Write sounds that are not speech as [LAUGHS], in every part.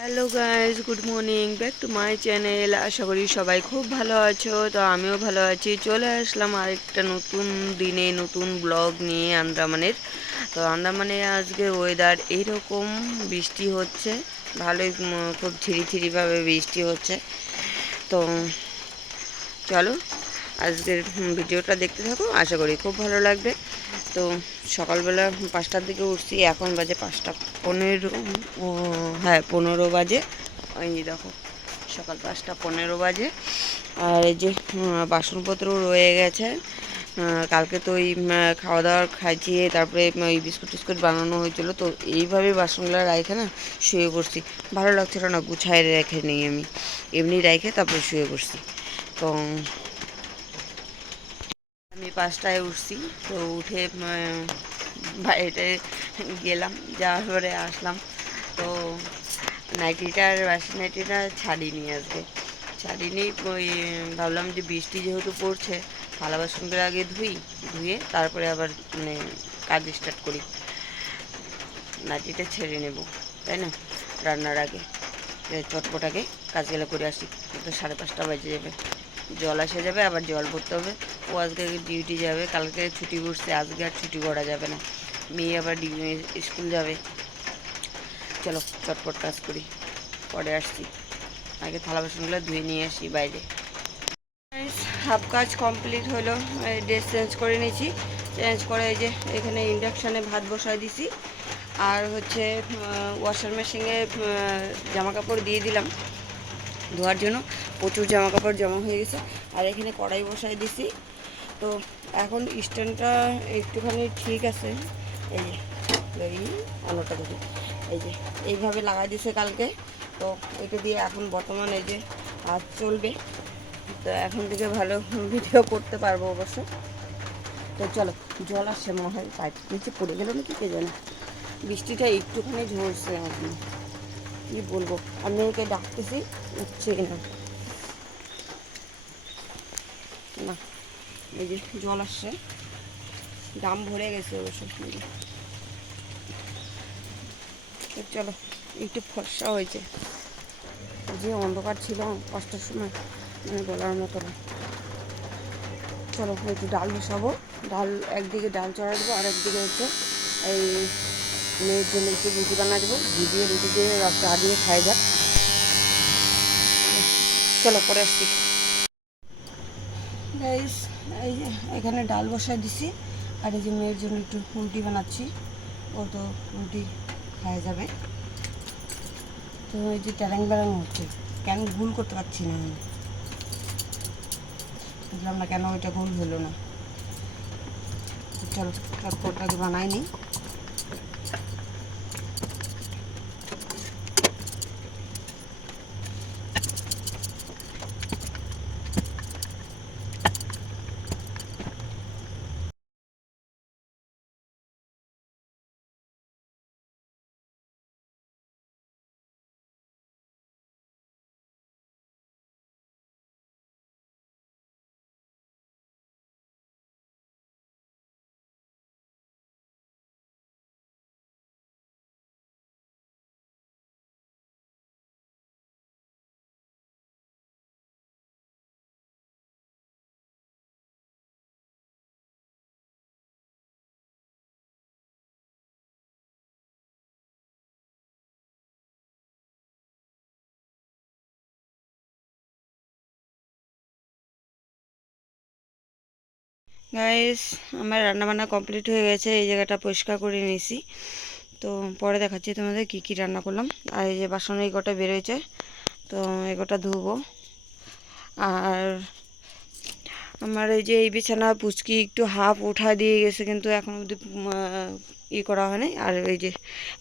Hello guys good morning back to my channel আশা করি সবাই খুব ভালো আছো। তো আমিও ভালো আছি। চলে আসলাম আরেকটা নতুন দিনে, নতুন ব্লগ নিয়ে আন্দামানের। তো আন্দামানে আজকে ওয়েদার এইরকম বৃষ্টি হচ্ছে। ভালোই খুব ঝিরিঝিরিভাবে বৃষ্টি হচ্ছে। তো চলো আজকের ভিডিওটা দেখতে থাকো, আশা করি খুব ভালো লাগবে। তো সকালবেলা পাঁচটার দিকে উঠছি, এখন বাজে পাঁচটা পনেরো হ্যাঁ পনেরো বাজে। ওই দেখো, সকাল পাঁচটা পনেরো বাজে। আর এই যে বাসনপত্র রয়ে গেছে। কালকে তো ওই খাওয়া দাওয়া খাইছিয়ে তারপরে ওই বিস্কুট টিস্কুট বানানো হয়েছিল। তো এইভাবে বাসনগুলো রাখে না, শুয়ে পড়ছি। ভালো লাগছিল না, গুছায় রেখে নেই আমি। এমনি রেখে তারপরে শুয়ে পড়ছি। তো পাঁচটায় উঠছি, তো উঠে বাইরে গেলাম, যাওয়ার পরে আসলাম। তো নাইটিটার বাসি, নাইটিটা ছাড়িনি আজকে। ছাড়িনি, ওই, ভাবলাম যে বৃষ্টি যেহেতু পড়ছে, থালা বাসনগুলো আগে ধুই, ধুয়ে তারপরে আবার মানে কাজ স্টার্ট করি। নাইটিটা ছেড়ে নেব, তাই না? রান্নার আগে এ চটপট আগে কাজগুলো করে আসি, তো সাড়ে পাঁচটা বাজে যাবে। জল আসে যাবে, আবার জল ভরতে হবে। ও আজকে ডিউটি যাবে, কালকে ছুটি করছে আজকে আর ছুটি করা যাবে না। মেয়ে আবার স্কুল যাবে। চলো, চটপট কাজ করি, পরে আসছি। আগে থালা বাসনগুলো ধুয়ে নিয়ে আসি বাইরে। হাফ কাজ কমপ্লিট হলো ড্রেস চেঞ্জ করে নিয়েছি। চেঞ্জ করে এই যে এখানে ইন্ডাকশানে ভাত বসায় দিছি। আর হচ্ছে ওয়াশার মেশিনে জামা কাপড় দিয়ে দিলাম। ধোয়ার জন্য প্রচুর জামা কাপড় জমা হয়ে গেছে। আর এখানে কড়াই বসাই দিছি। তো এখন স্ট্যান্ডটা একটুখানি ঠিক আছে। এই যে, এই আলোটা দেখি এই যে, এইভাবে লাগাই দিছে কালকে। তো এটা দিয়ে এখন বর্তমানে এই যে কাজ চলবে। তো এখন থেকে ভালো ভিডিও করতে পারব অবশ্য। তো চলো, জল আসছে মনে হয় পাইপ নিচে পড়ে গেল নাকি কে জানে। বৃষ্টিটা একটুখানি ঝরছে এখন। কি বলব? আমি ওকে ডাকতেছি, উঠছে না এই যে জল আসছে। দাম ভরে গেছে অবশ্য। চলো, একটু ফর্সা হয়েছে। যে অন্ধকার ছিল কষ্টের সময় মানে বলার মতো না। চলো, একটু ডাল বসাবো ডাল একদিকে ডাল চড়া দেবো আর একদিকে হচ্ছে এই মেয়ের জন্য একটু রুটি বানা দেবো। ঘি দিয়ে রুটি দিয়ে চা দিয়ে খাই যাক। চলো, পরে আসছি। গাইস এই যে এখানে ডাল বসায় দিছি, আর এই যে মেয়ের জন্য একটু রুটি বানাচ্ছি। ও তো রুটি খাওয়া যাবে। তো এই যে ট্যালেং ব্যালেং হচ্ছে। কেন ভুল করতে পারছি না আমি। বুঝলাম না কেন ওইটা ভুল হলো না। চলো চটপটটাকে বানাই নিই গাইস আমার রান্নাবান্না কমপ্লিট হয়ে গেছে, এই জায়গাটা পরিষ্কার করে নিয়েছি। তো পরে দেখাচ্ছি তোমাদের কি কি রান্না করলাম। আর এই যে বাসন এই কটা বেরোয়েছে তো এই কটা ধুবো। আর আমার এই যে এই বিছানা পুচকি একটু হাফ উঠা দিয়ে গেছে, কিন্তু এখন অবধি ই করা হয়নি আর এই যে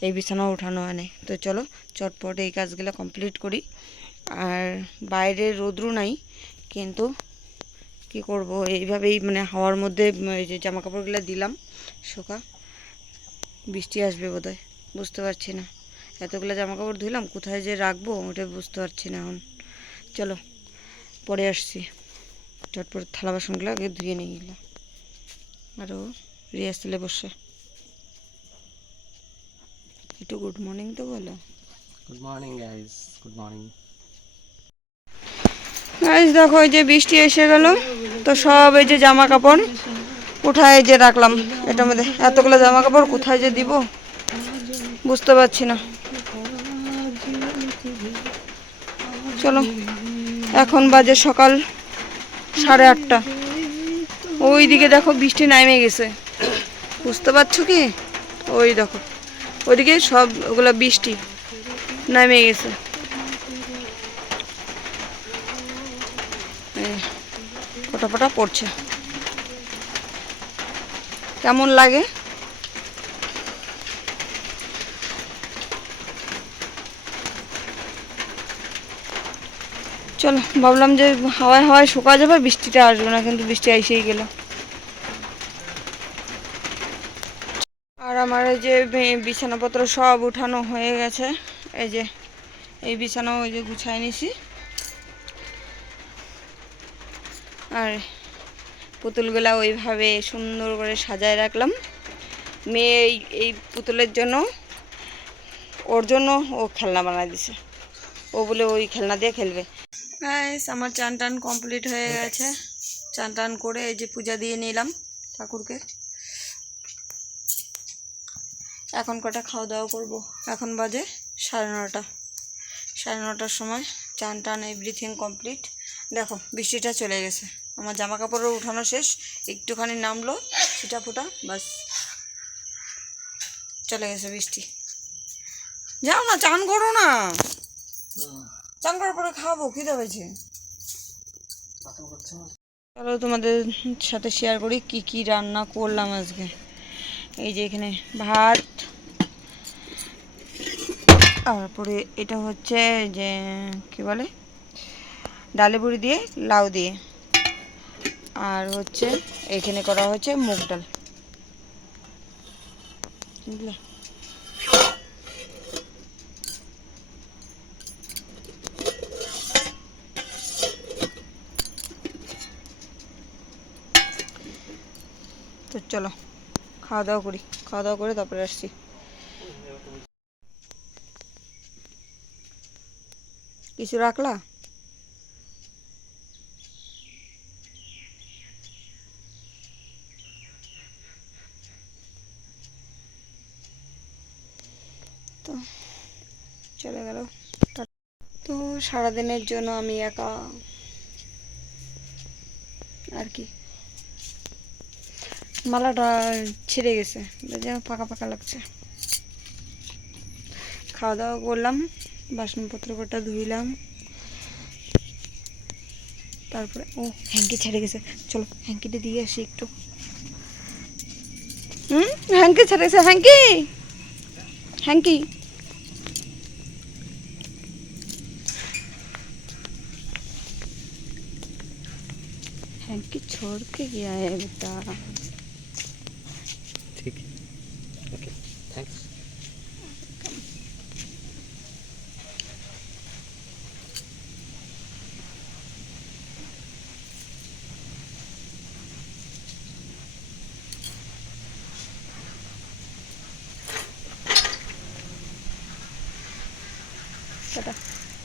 এই বিছানাও উঠানো হয়নি তো চলো, চটপট এই কাজগুলো কমপ্লিট করি। আর বাইরে রোদ্রু নাই, কিন্তু কি করব? এইভাবেই মানে হাওয়ার মধ্যে যে জামা কাপড়গুলো দিলাম, শোকা। বৃষ্টি আসবে বোধহয়, বুঝতে পারছি না। এতগুলো জামা কাপড় ধুলাম কোথায় যে রাখব ওটা বুঝতে পারছি না এখন। চলো, পরে আসছি। চটপট থালা বাসনগুলো আগে ধুয়ে নিয়ে গেলাম। আরও রিহার্সেলে বসে। একটু গুড মর্নিং তো বলো। Good morning guys good morning. দেখো যে বৃষ্টি এসে গেল, তো সব এই যে জামা কাপড় কোথায় যে রাখলাম। এটার মধ্যে এতগুলো জামা কাপড় কোথায় যে দিব? বুঝতে পারছি না। চলো, এখন বাজে সকাল সাড়ে আটটা। ওই দিকে দেখো বৃষ্টি নামে গেছে। বুঝতে পারছ কি? ওই দেখো, ওইদিকে সব ওগুলো বৃষ্টি নামে গেছে এই ফোটা পড়ছে। কেমন লাগে? চলো, ভাবলাম যে হাওয়ায় হাওয়ায় শুকা যাবে, বৃষ্টিটা আসবে না, কিন্তু বৃষ্টি এসেই গেল। আর আমার এই যে বিছানাপত্র সব উঠানো হয়ে গেছে। এই যে, এই বিছানাও ওই যে গুছাই নিছি। আর পুতুলগুলা ওইভাবে সুন্দর করে সাজায় রাখলাম। মেয়ে এই এই পুতুলের জন্য, ওর জন্য ও খেলনা বানায় দিছে। ও বলে ওই খেলনা দিয়ে খেলবে। আমার চান টান কমপ্লিট হয়ে গেছে। চান টান করে এই যে পূজা দিয়ে নিলাম ঠাকুরকে। এখন কটা খাওয়া দাওয়া করব? এখন বাজে সাড়ে নটা। সাড়ে নটার সময় চান টান এভরিথিং কমপ্লিট দেখো, বৃষ্টিটা চলে গেছে। আমার জামা কাপড়ও উঠানো শেষ, একটুখানি নামলো ছিটা ফুটা বাস। চলে গেছে বৃষ্টি। যাও না, চান করো না। চান করার পরে খাব, খিদে পেয়েছে। চলো তোমাদের সাথে শেয়ার করি কি কি রান্না করলাম আজকে। এই যে এখানে ভাত, তারপরে এটা হচ্ছে যে, কি বলে? ডালে বুড়ি দিয়ে, লাউ দিয়ে। আর হচ্ছে এখানে করা হচ্ছে মুগ ডাল। তো চলো, খাওয়া দাওয়া করি, খাওয়া দাওয়া করে তারপরে আসছি। কিছু রাখলা তো চলে গেল তো সারাদিনের জন্য আমি একা আর কি। মালাটা ছিঁড়ে গেছে। ফাঁকা ফাঁকা লাগছে। খাওয়া দাওয়া করলাম বাসনপত্র কটা ধুইলাম। তারপরে, ও, হ্যাঙ্কি ছেড়ে গেছে। চলো, হ্যাঙ্কিটা দিয়ে আসি একটু। হুম? হ্যাঙ্কি ছেড়ে গেছে, হ্যাঙ্কি? হ্যাঙ্কি? छोड़ के गया है बेटा। ठीक है। Okay thanks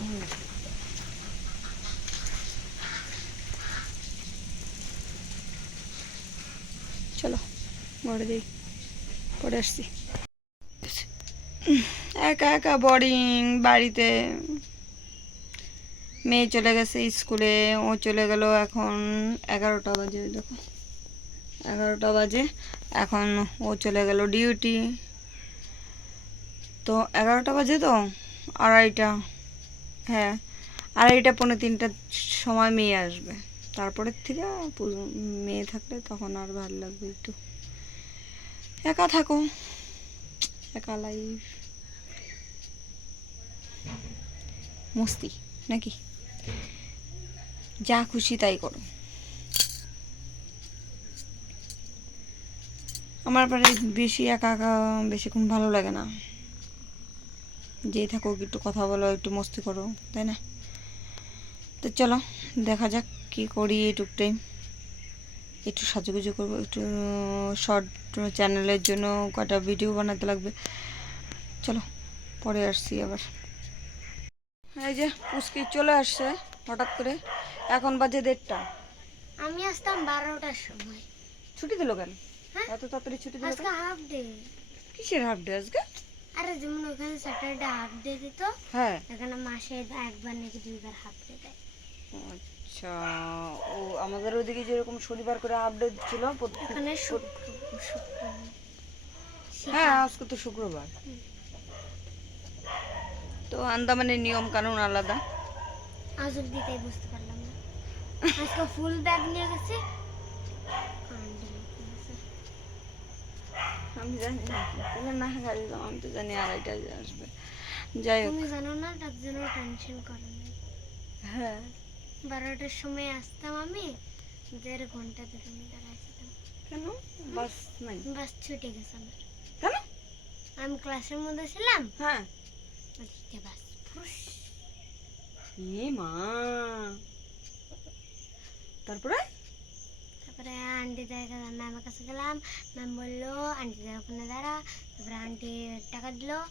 Thank you. ঘরে যাই, পরে আসছি। একা একা বোরিং বাড়িতে মেয়ে চলে গেছে স্কুলে, ও চলে গেল এখন এগারোটা বাজে দেখো। এগারোটা বাজে, এখন ও চলে গেল ডিউটি তো এগারোটা বাজে তো, আড়াইটা হ্যাঁ আড়াইটা পৌনে তিনটার সময় মেয়ে আসবে। তারপরের থেকে মেয়ে থাকলে তখন আর ভালো লাগবে একটু। একা থাকো। একা লাইফ মস্তি, নাকি? যা খুশি তাই করো। আমার বাড়ি বেশি একা একা বেশিক্ষণ ভালো লাগে না। যেই থাকুক একটু কথা বলো, একটু মস্তি করো, তাই না? তো চলো, দেখা যাক কি করি এইটুক টাইম একটু সাজুগুজু করব একটু শর্ট চ্যানেলের জন্য কটা ভিডিও বানাতে লাগবে। চলো পরে আসছি আবার। এই যে পুষ্কি চলে আসছে হঠাৎ করে। এখন বাজে দেড়টা। আমি আসতাম বারোটার সময়। ছুটি দিল কেন? হ্যাঁ? এত তাড়াতাড়ি ছুটি দিল আজকে হাফ ডে কিসের হাফ ডে আজকে? আরে যেমন ওখানে স্যাটারডে হাফ ডে দিত হ্যাঁ। এখানে মাসে একবার নাকি দুইবার হাফ ডে দেয়। আচ্ছা ও আমাদের ওইদিকে যেরকম শনিবার করে আপডেট ছিল শুক্র শুক্র হ্যাঁ আজকে তো শুক্রবার। তো আন্দামানের নিয়ম কানুন আলাদা। আজ অব্দি তাই বুঝতে পারলাম না। আজকে ফুল ব্যাগ নিয়ে গেছে। আমি জানি না তাহলে না গাড়ি দাও, আমি তো জানি আড়াইটায় আসবে। যাই হোক। তুমি জানো না তার জন্য টেনশন করো না হ্যাঁ। বারোটার সময় আসতাম আমি দেড় ঘণ্টা ধরে আমি দাঁড়াইছিলাম কেন? বাস নাই? বাস ছুটে গেছে আমার। কেন? আমি ক্লাসের মধ্যে ছিলাম। হ্যাঁ। ওদিকে বাস। এ মা। তারপরে? তারপরে আন্টি দেখা ম্যামের কাছে গেলাম। ম্যাম বলল আন্টিদের ওখানে দাঁড়া। তারপরে আন্টি টাকা দিলো।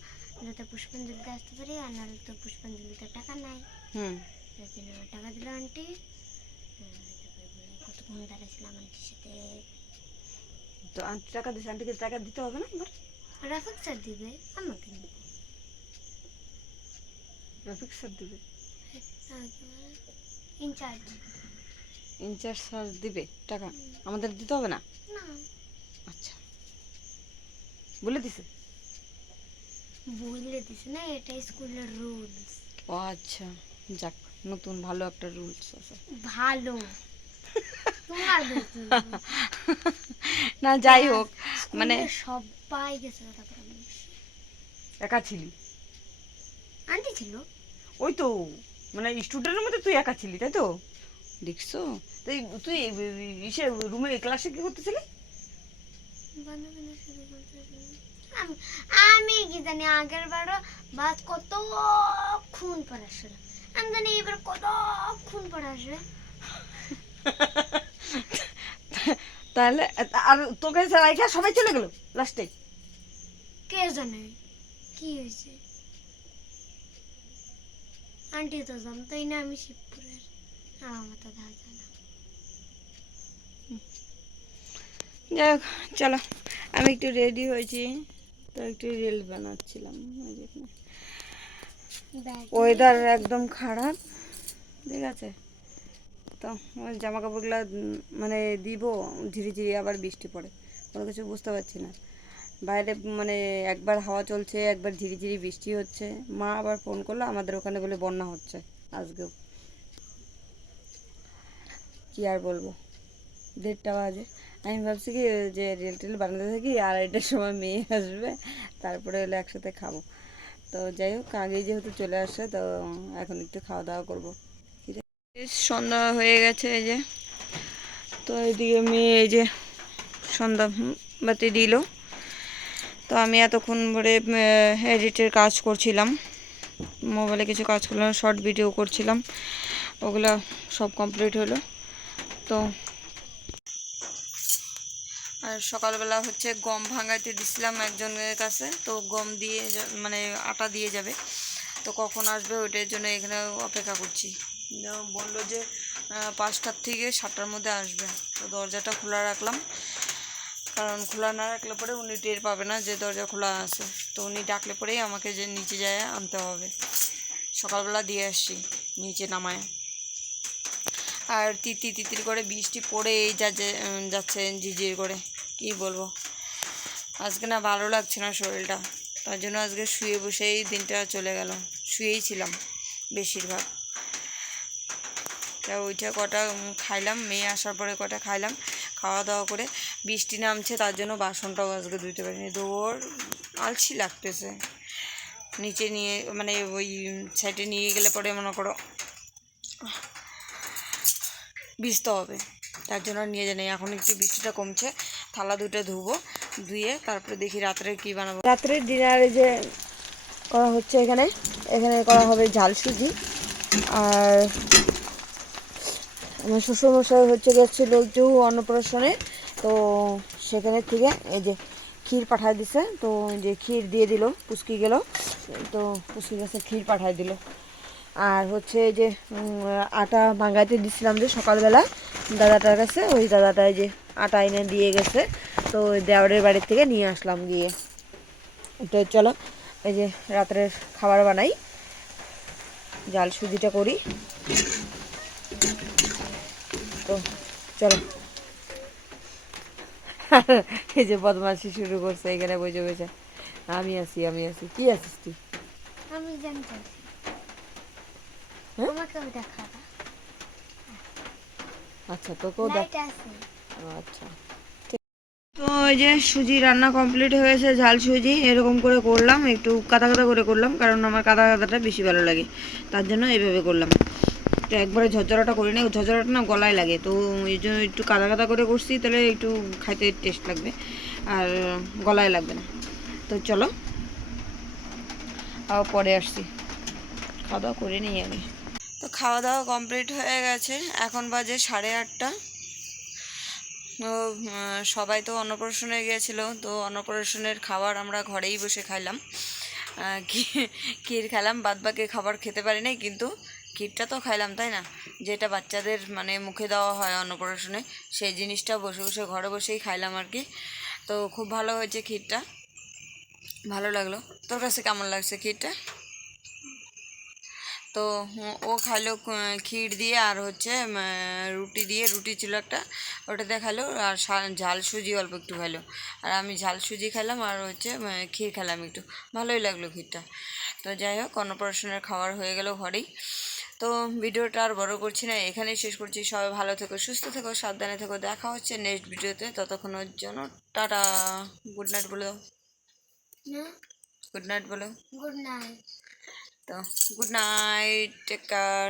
যাতে পুষ্পাঞ্জলিতে আসতে পারি আর নাহলে তো পুষ্পাঞ্জলিতে টাকা নাই। হুম। তার জন্য টাকা দিল আন্টি কতক্ষণ দাঁড়াইছিলাম আন্টির সাথে তো আন্টি টাকা দিচ্ছে আন্টিকে টাকা দিতে হবে না এবার রাফিক স্যার দিবে আমাকে নিবে ট্রাফিক স্যার দিবে? ইনচার্জ। ইনচার্জ স্যার দিবে টাকা? আমাদের দিতে হবে না? না। আচ্ছা। বলে দিছে? বললে দিছে না এটা স্কুলের রুলস ও আচ্ছা যাক। নতুন ভালো একটা রুলস আছে। ভালো। না যাই হোক মানে সবাই গেছে। একা ছিলি? আন্টি ছিল। ওই তো মানে স্টুডেন্টের মধ্যে তুই একা ছিলি তাই তো? দেখছ? তুই তুই ইসে রুমে ক্লাসে কি করতেছিলি। আমি আমি কি জানি আগের বারও বাস কতক্ষণ পর আসলে। আমি জানি এবার কতক্ষণ পর আসবে। [LAUGHS] তাহলে আর তোকে রাইখা সবাই চলে গেল লাস্টে? কে জানে কি হয়েছে। আন্টি তো জানতোই না আমি শিবপুরের। আমার তো জানা যাই হোক চলো আমি একটু রেডি হয়েছি। তো একটু রিল বানাচ্ছিলাম ওয়েদার একদম খারাপ ঠিক আছে? তো জামা কাপড়গুলো মানে দিব ঝিরি ঝিরি আবার বৃষ্টি পড়ে কোনো কিছু বুঝতে পারছি না। বাইরে মানে একবার হাওয়া চলছে একবার ঝিরি ঝিরি বৃষ্টি হচ্ছে মা আবার ফোন করল আমাদের ওখানে বলে বন্যা হচ্ছে আজকেও। কি আর বলব? দেড়টা বাজে। আমি ভাবছি কি যে রেল টেল বানাতে থাকি আর আড়াইটার সময় মেয়ে আসবে, তারপরে হলে একসাথে খাব। তো যাই হোক, আগেই যেহেতু চলে আসছে, তো এখন একটু খাওয়া দাওয়া করব। সন্ধ্যা হয়ে গেছে এই যে। তো এদিকে মেয়ে এই যে সন্ধ্যা বাতি দিল। তো আমি এতক্ষণ ধরে এডিটের কাজ করছিলাম। মোবাইলে কিছু কাজ করলাম, শর্ট ভিডিও করছিলাম। ওগুলো সব কমপ্লিট হলো। তো আর সকালবেলা হচ্ছে গম ভাঙাইতে দিছিলাম একজনের কাছে, তো গম দিয়ে মানে আটা দিয়ে যাবে। তো কখন আসবে ওইটার জন্য এখানে অপেক্ষা করছি। বলল যে পাঁচটার থেকে সাতটার মধ্যে আসবে। তো দরজাটা খোলা রাখলাম। কারণ খোলা না রাখলে পরে উনি টের পাবে না যে দরজা খোলা আছে। তো উনি ডাকলে পরেই আমাকে যে নিচে যায় আনতে হবে। সকালবেলা দিয়ে আসছি, নিচে নামায়। আর তিতি তিতির করে বৃষ্টি পড়েই যা যে- যাচ্ছে ঝিঝির করে। কি বলব? আজকে না ভালো লাগছে না শরীরটা। তার জন্য আজকে শুয়ে বসেই দিনটা চলে গেল। শুয়েই ছিলাম বেশিরভাগ। তা ওইটা কটা খাইলাম, মেয়ে আসার পরে কটা খাইলাম, খাওয়া দাওয়া করে বৃষ্টি নামছে, তার জন্য বাসনটাও আজকে ধুতে পারিনি। ওর আলছি লাগতেছে। নিচে নিয়ে মানে ওই সাইডে নিয়ে গেলে পরে মনে করো, ভিজতে হবে। তার জন্য নিয়ে যাই এখন একটু বৃষ্টিটা কমছে। থালা দুটো ধুবো, ধুয়ে তারপরে দেখি রাত্রে কি বানাবো। রাত্রে ডিনারে যে করা হচ্ছে এখানে এখানে করা হবে ঝাল সুজি। আর আমার শ্বশুরমশাই হচ্ছে গেছিল একটু অন্নপ্রাশনে, তো সেখানে থেকে এই যে ক্ষীর পাঠায় দিছে, তো যে ক্ষীর দিয়ে দিল পুচকি গেল, তো পুচকি কাছে ক্ষীর পাঠায় দিল। আর হচ্ছে যে আটা ভাঙাইতে দিছিলাম যে সকালবেলা, দাদাটার কাছে, ওই দাদাটাই যে আটা এনে দিয়ে গেছে। তো দেওয়ারের বাড়ির থেকে নিয়ে আসলাম গিয়ে। তো চলো এই যে রাত্রের খাবার বানাই। জাল সুজিটা করি। তো চলো। [LAUGHS] এই যে বদমাশি শুরু করছে এখানে বসে বসে। আমি আছি আমি আছি। কি আছিস তুই? আমি জানতে হ্যাঁ? আমাকেও আচ্ছা তোকেও দেখ আচ্ছা। তো ওই যে সুজি রান্না কমপ্লিট হয়েছে ঝাল সুজি এরকম করে করলাম একটু কাদা কাদা করে করলাম কারণ আমার কাদা কাদাটা বেশি ভালো লাগে। তার জন্য এইভাবে করলাম। তো একবারে ঝরঝরাটা করি না ঝরঝরাটা না গলায় লাগে তো এই জন্য একটু কাদা কাদা করে করছি তাহলে একটু খাইতে টেস্ট লাগবে আর গলায় লাগবে না। তো চলো আবার পরে আসছি। খাওয়া দাওয়া করে নিই আমি। তো খাওয়া দাওয়া কমপ্লিট হয়ে গেছে এখন বাজে সাড়ে আটটা। সবাই তো অন্নপ্রাশনে গিয়েছিল, তো অন্নপ্রাশনের খাবার আমরা ঘরেই বসে খাইলাম। ক্ষীর খেলাম বাদ বাকি খাবার খেতে পারি নাই, কিন্তু ক্ষীরটা তো খাইলাম, তাই না? যেটা বাচ্চাদের মানে মুখে দেওয়া হয় অন্নপ্রাশনে, সেই জিনিসটা বসে বসে ঘরে বসেই খাইলাম আর কি। তো খুব ভালো হয়েছে ক্ষীরটা। ভালো লাগল। তোর কাছে কেমন লাগছে ক্ষীরটা? তো ও খাইলো ক্ষীর দিয়ে আর হচ্ছে রুটি দিয়ে। রুটি ছিল একটা ওটা দিয়ে খাইলো আর ঝাল সুজি অল্প একটু খাইলো। আর আমি ঝাল সুজি খেলাম আর হচ্ছে ক্ষীর খেলাম একটু। ভালোই লাগল ক্ষীরটা। তো যাই হোক অন্নপ্রাশনের খাবার হয়ে গেল ঘরেই। তো ভিডিওটা আর বড় করছি না এখানেই শেষ করছি। সবাই ভালো থেকো সুস্থ থেকো সাবধানে থেকো। দেখা হচ্ছে নেক্সট ভিডিওতে। ততক্ষণের জন্য টাটা। গুড নাইট বলে গুড নাইট বলো গুড নাইট তো গুড নাইট টেক কেয়ার